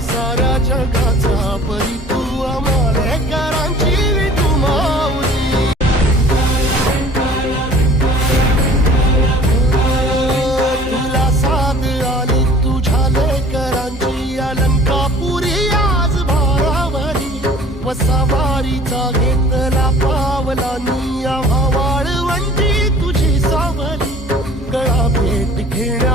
साऱ्या जगाचा परी तू आमाळेकरांची विठू माऊली. तुला साथ आली तुझ्या लेकरांची अलंकापुरी आज भारावरी. वसावारीचा घेतला पावलांनी आव्हा वाळवंटी तुझी सावली. गळा भेट घेण्या